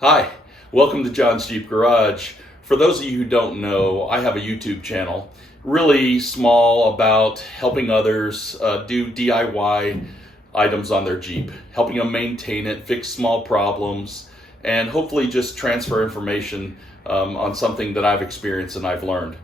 Hi, welcome to John's Jeep Garage. For those of you who don't know, I have a YouTube channel, really small, about helping others do DIY items on their Jeep, helping them maintain it, fix small problems, and hopefully just transfer information on something that I've experienced and I've learned.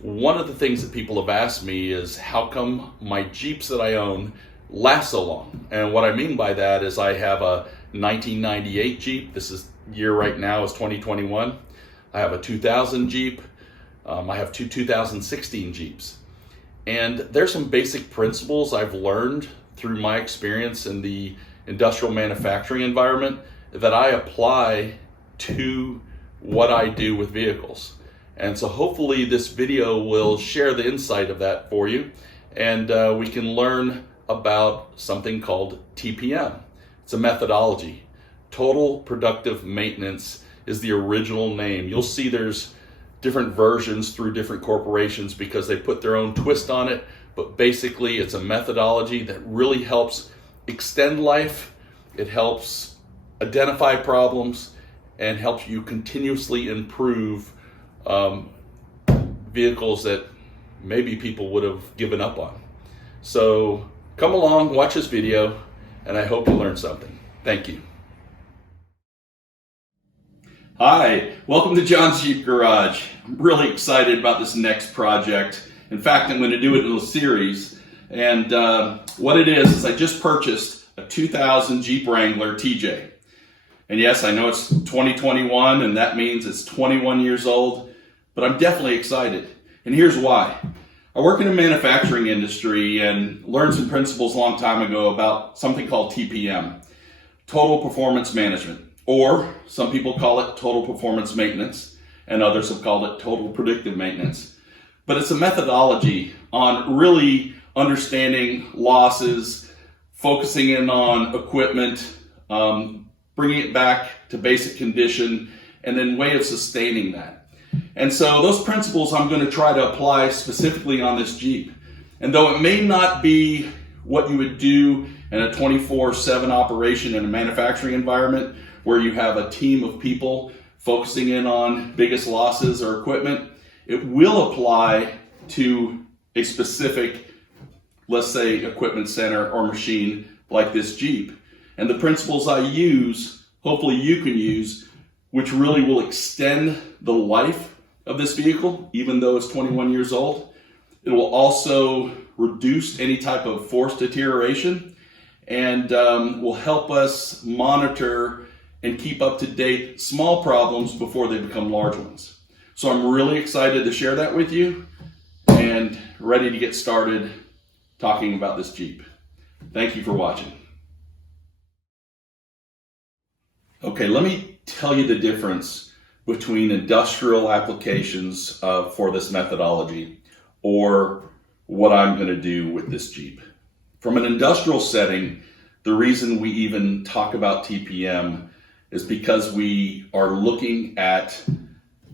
One of the things that people have asked me is how come my Jeeps that I own last so long? And what I mean by that is I have a 1998 Jeep. This is year right now is 2021. I have a 2000 Jeep. I have two 2016 Jeeps. And there's some basic principles I've learned through my experience in the industrial manufacturing environment that I apply to what I do with vehicles. And so hopefully this video will share the insight of that for you, and we can learn about something called TPM. It's a methodology. Total Productive Maintenance is the original name. You'll see there's different versions through different corporations because they put their own twist on it, but basically it's a methodology that really helps extend life. It helps identify problems and helps you continuously improve vehicles that maybe people would have given up on. So come along, watch this video, and I hope you learn something. Thank you. Hi, welcome to John's Jeep Garage. I'm really excited about this next project. In fact, I'm going to do it in a series. And what it is I just purchased a 2000 Jeep Wrangler TJ. And yes, I know it's 2021, and that means it's 21 years old, but I'm definitely excited. And here's why. I work in the manufacturing industry and learned some principles a long time ago about something called TPM, Total Performance Management, or some people call it Total Performance Maintenance, and others have called it Total Predictive Maintenance. But it's a methodology on really understanding losses, focusing in on equipment, bringing it back to basic condition, and then way of sustaining that. And so those principles I'm going to try to apply specifically on this Jeep. And though it may not be what you would do in a 24/7 operation in a manufacturing environment where you have a team of people focusing in on biggest losses or equipment, it will apply to a specific, let's say, equipment center or machine like this Jeep. And the principles I use, hopefully you can use, which really will extend the life of this vehicle, even though it's 21 years old. It will also reduce any type of force deterioration and will help us monitor and keep up to date small problems before they become large ones. So I'm really excited to share that with you and ready to get started talking about this Jeep. Thank you for watching. Okay, let me tell you the difference between industrial applications for this methodology or what I'm going to do with this Jeep. From an industrial setting, the reason we even talk about TPM is because we are looking at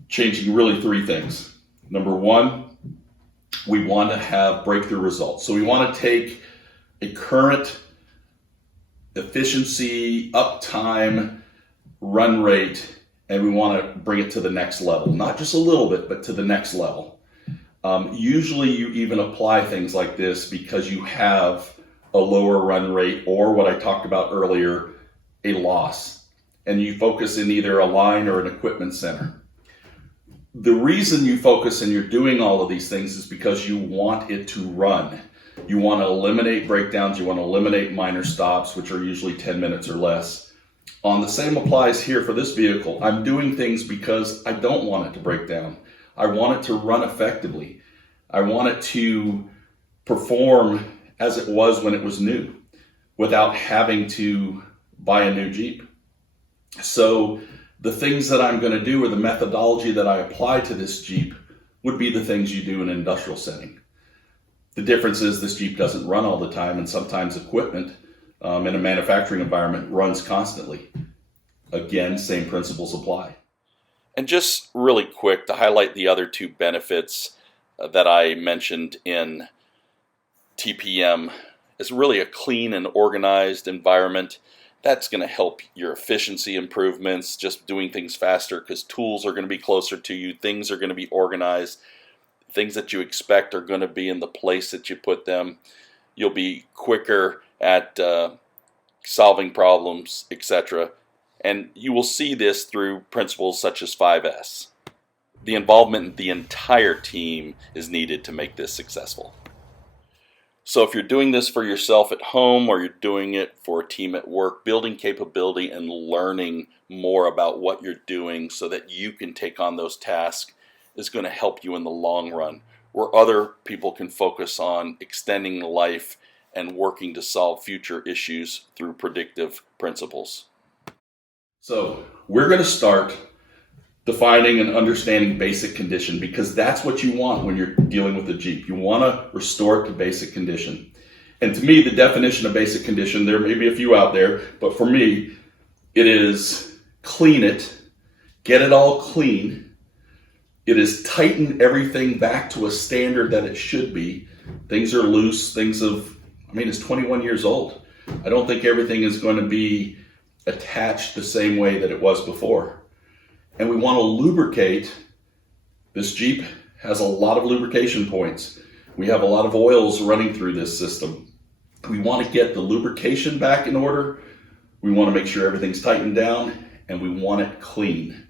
changing really three things. Number one, we want to have breakthrough results. So we want to take a current efficiency, uptime, run rate, and we want to bring it to the next level. Not just a little bit, but to the next level. Usually you even apply things like this because you have a lower run rate or what I talked about earlier, a loss. And you focus in either a line or an equipment center. The reason you focus and you're doing all of these things is because you want it to run. You want to eliminate breakdowns, you want to eliminate minor stops, which are usually 10 minutes or less. On the same applies here for this vehicle. I'm doing things because I don't want it to break down. I want it to run effectively. I want it to perform as it was when it was new without having to buy a new Jeep. So the things that I'm going to do or the methodology that I apply to this Jeep would be the things you do in an industrial setting. The difference is this Jeep doesn't run all the time, and sometimes equipment in a manufacturing environment runs constantly. Again, same principles apply. And just really quick to highlight the other two benefits that I mentioned in TPM is really a clean and organized environment. That's going to help your efficiency improvements, just doing things faster because tools are going to be closer to you, things are going to be organized, things that you expect are going to be in the place that you put them. You'll be quicker at solving problems, etc. And you will see this through principles such as 5S. The involvement of the entire team is needed to make this successful. So if you're doing this for yourself at home or you're doing it for a team at work, building capability and learning more about what you're doing so that you can take on those tasks is going to help you in the long run, where other people can focus on extending life and working to solve future issues through predictive principles. So we're going to start defining and understanding basic condition, because that's what you want when you're dealing with a Jeep. You want to restore it to basic condition. And to me, the definition of basic condition, there may be a few out there, but for me, it is clean it, get it all clean. It is tighten everything back to a standard that it should be. Things are loose, it's 21 years old. I don't think everything is going to be attached the same way that it was before. And we want to lubricate. This Jeep has a lot of lubrication points. We have a lot of oils running through this system. We want to get the lubrication back in order. We want to make sure everything's tightened down, and we want it clean.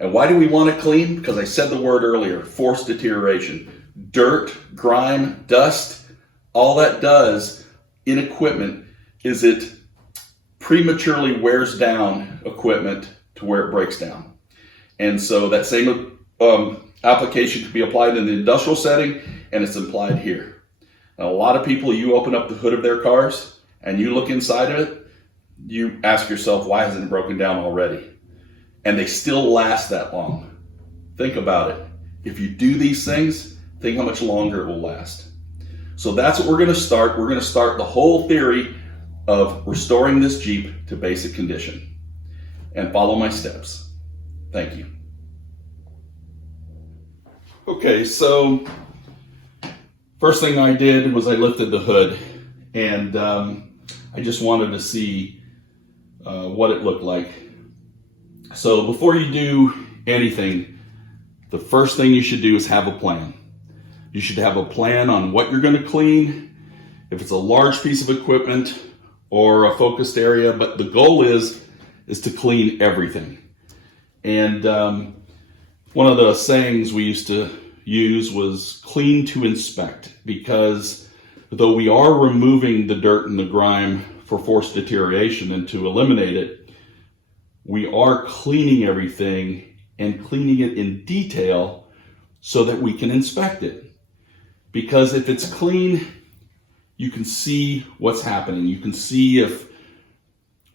And why do we want it clean? Because I said the word earlier, forced deterioration. Dirt, grime, dust, all that does in equipment is it prematurely wears down equipment to where it breaks down. And so that same application could be applied in the industrial setting, and it's applied here. Now, a lot of people, you open up the hood of their cars and you look inside of it, you ask yourself, why hasn't it broken down already? And they still last that long. Think about it. If you do these things, think how much longer it will last. So that's what we're going to start. We're going to start the whole theory of restoring this Jeep to basic condition. And follow my steps. Thank you. Okay, so first thing I did was I lifted the hood, and I just wanted to see what it looked like. So before you do anything, the first thing you should do is have a plan. You should have a plan on what you're going to clean, if it's a large piece of equipment or a focused area, but the goal is to clean everything. And one of the sayings we used to use was clean to inspect, because though we are removing the dirt and the grime for forced deterioration and to eliminate it, we are cleaning everything and cleaning it in detail so that we can inspect it. Because if it's clean, you can see what's happening. You can see if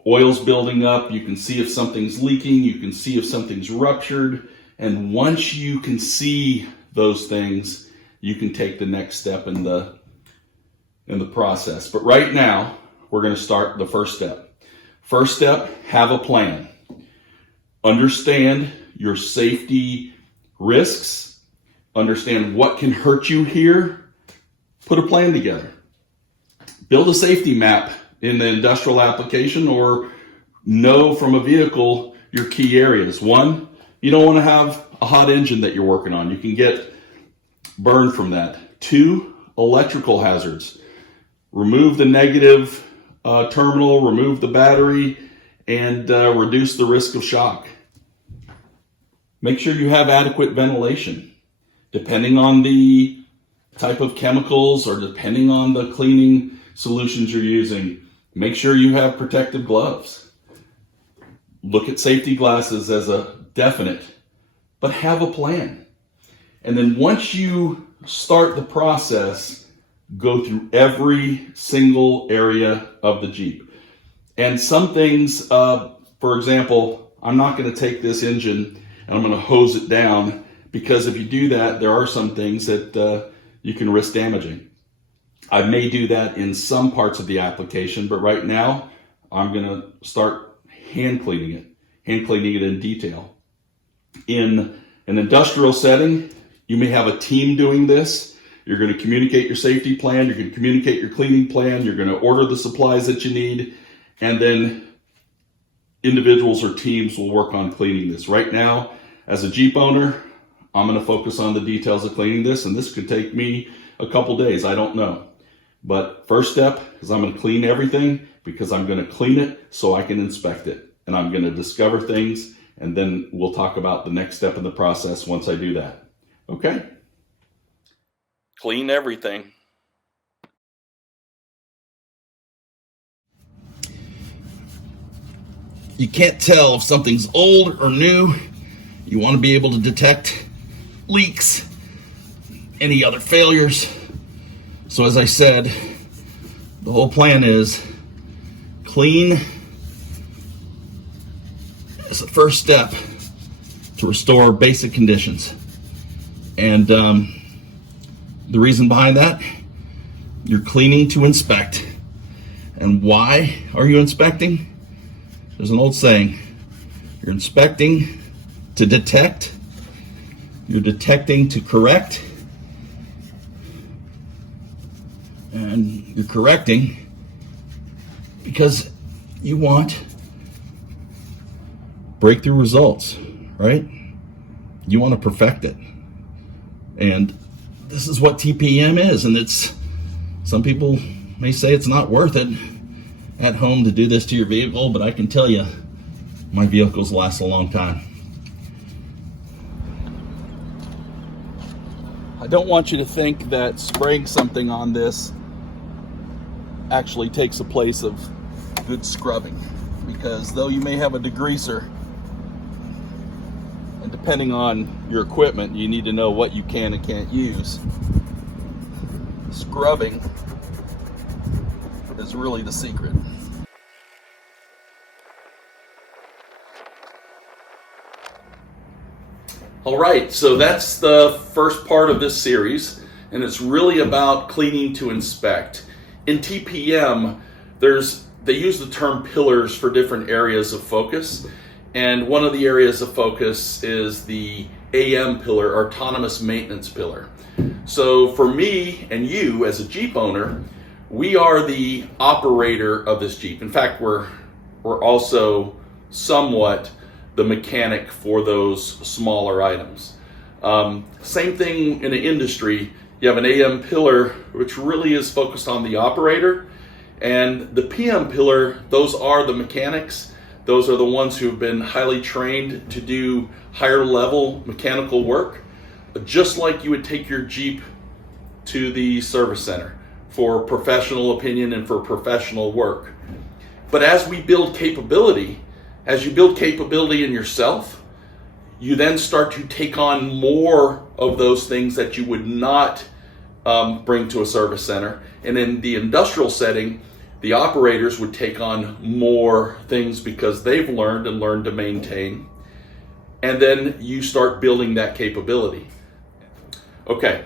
oil's building up, you can see if something's leaking, you can see if something's ruptured, and once you can see those things, you can take the next step in the process. But right now, we're going to start the first step. First step, have a plan. Understand your safety risks, understand what can hurt you here, put a plan together. Build a safety map in the industrial application, or know from a vehicle your key areas. One, you don't want to have a hot engine that you're working on. You can get burned from that. Two, electrical hazards. Remove the negative terminal, remove the battery, and reduce the risk of shock. Make sure you have adequate ventilation. Depending on the type of chemicals or depending on the cleaning solutions you're using, make sure you have protective gloves. Look at safety glasses as a definite, but have a plan. And then once you start the process, go through every single area of the Jeep. And some things, for example, I'm not going to take this engine and I'm going to hose it down, because if you do that, there are some things that you can risk damaging. I may do that in some parts of the application, but right now I'm going to start hand cleaning it in detail. In an industrial setting, you may have a team doing this. You're going to communicate your safety plan, you're going to communicate your cleaning plan, you're going to order the supplies that you need, and then individuals or teams will work on cleaning this. Right now, as a Jeep owner, I'm going to focus on the details of cleaning this, and this could take me a couple days, I don't know. But first step is I'm going to clean everything, because I'm going to clean it so I can inspect it. And I'm going to discover things, and then we'll talk about the next step in the process once I do that. Okay? Clean everything. You can't tell if something's old or new. You want to be able to detect leaks, any other failures. So as I said, the whole plan is clean as the first step to restore basic conditions. And the reason behind that, you're cleaning to inspect. And why are you inspecting? There's an old saying, you're inspecting to detect, you're detecting to correct, and you're correcting because you want breakthrough results, right? You want to perfect it. And this is what TPM is, and some people may say it's not worth it at home to do this to your vehicle, but I can tell you, my vehicles last a long time. I don't want you to think that spraying something on this actually takes the place of good scrubbing, because though you may have a degreaser, and depending on your equipment, you need to know what you can and can't use. Scrubbing is really the secret. All right, so that's the first part of this series, and it's really about cleaning to inspect. In TPM, they use the term pillars for different areas of focus, and one of the areas of focus is the AM pillar, autonomous maintenance pillar. So for me and you as a Jeep owner, we are the operator of this Jeep. In fact, we're also somewhat the mechanic for those smaller items. Same thing in an industry. You have an AM pillar, which really is focused on the operator, and the PM pillar, those are the mechanics. Those are the ones who have been highly trained to do higher level mechanical work, just like you would take your Jeep to the service center for professional opinion and for professional work. But as we build capability, as you build capability in yourself, you then start to take on more of those things that you would not bring to a service center. And in the industrial setting, the operators would take on more things because they've learned to maintain. And then you start building that capability. Okay,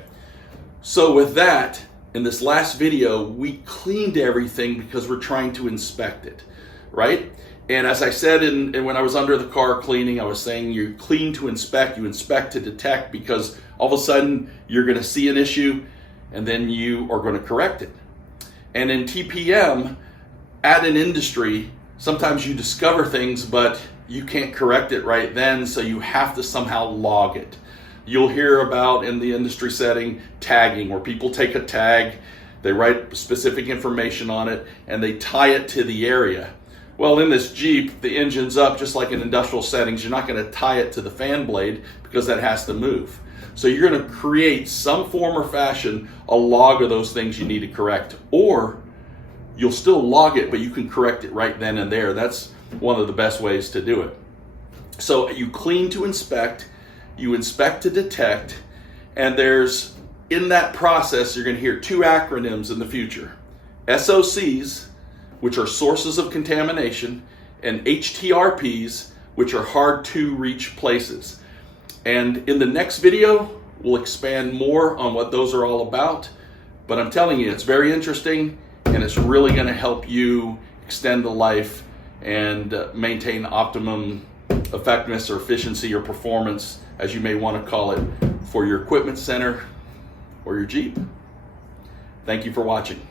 so with that, in this last video, we cleaned everything because we're trying to inspect it, right? And as I said when I was under the car cleaning, I was saying you clean to inspect, you inspect to detect, because all of a sudden you're going to see an issue and then you are going to correct it. And in TPM, at an industry, sometimes you discover things, but you can't correct it right then, so you have to somehow log it. You'll hear about, in the industry setting, tagging, where people take a tag, they write specific information on it, and they tie it to the area. Well, in this Jeep, the engine's up, just like in industrial settings. You're not going to tie it to the fan blade because that has to move. So you're going to create some form or fashion, a log of those things you need to correct. Or you'll still log it, but you can correct it right then and there. That's one of the best ways to do it. So you clean to inspect, you inspect to detect, and there's, in that process, you're going to hear two acronyms in the future. SOCs, which are sources of contamination, and HTRPs, which are hard to reach places. And in the next video, we'll expand more on what those are all about. But I'm telling you, it's very interesting, and it's really going to help you extend the life and maintain optimum effectiveness or efficiency or performance, as you may want to call it, for your equipment center or your Jeep. Thank you for watching.